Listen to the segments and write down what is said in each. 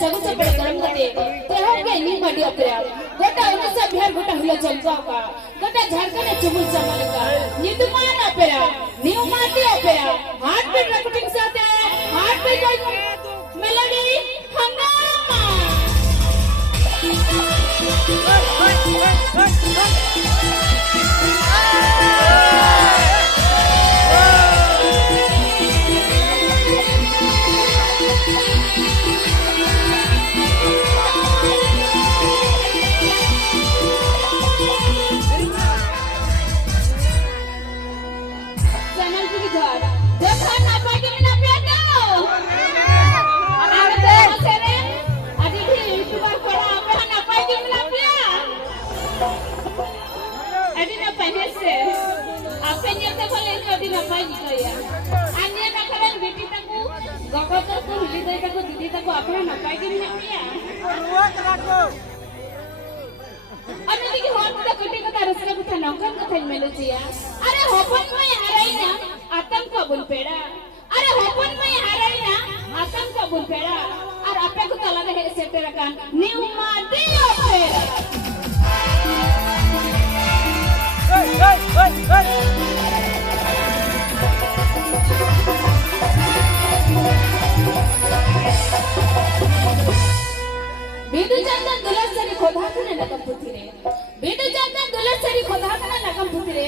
सगु से बड़े गरम गटे ते हो के नी मडी अपरा गोटा उनसे बिहार गोटा हुला चमका का गोटा झारखंड चुमुल चमल का निदमान अपरा न्यू माटी अपरा हार्ट बीट रिकॉर्डिंग साथे हार्ट बीट मेलोडी हंगामा अरे होपन में हराइना आतंक बुन पेड़ा अरे होपन में हराइना आतंक बुन पेड़ा और आपे को तला दे सेटे रखा न्यू माटी पेड़ा बिदु चंदन दुलर सरी खोदातने लगम पुथिरे बिदु चंदन दुलर सरी खोदातने लगम पुथिरे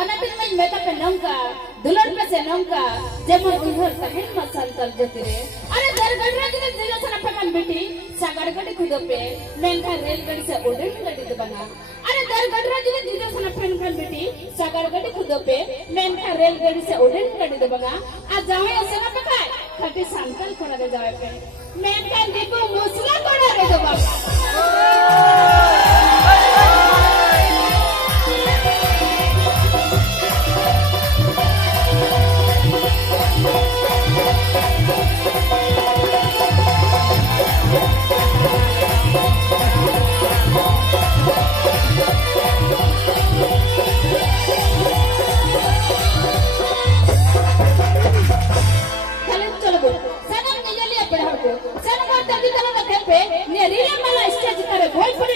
अनतिन में मेता पे नंका दुलर पे से नंका जेमन उधर तहन मसल कर जतिरे अरे दरगढ़ के जिला सना फकन बेटी सागड़गड़ी खुद पे मेंथा रेलगाड़ी से उड़न गड़ी तो बना अरे दरगढ़ के जिला सना फकन बेटी सागड़गड़ी खुद पे मेंथा रेलगाड़ी से उड़न गड़ी तो बना आ जावे ऐसे ना पकाए खटे सांकल कोना दे जावे पे मेंथा दीपो मुसला कोना रे तो बाबा Voy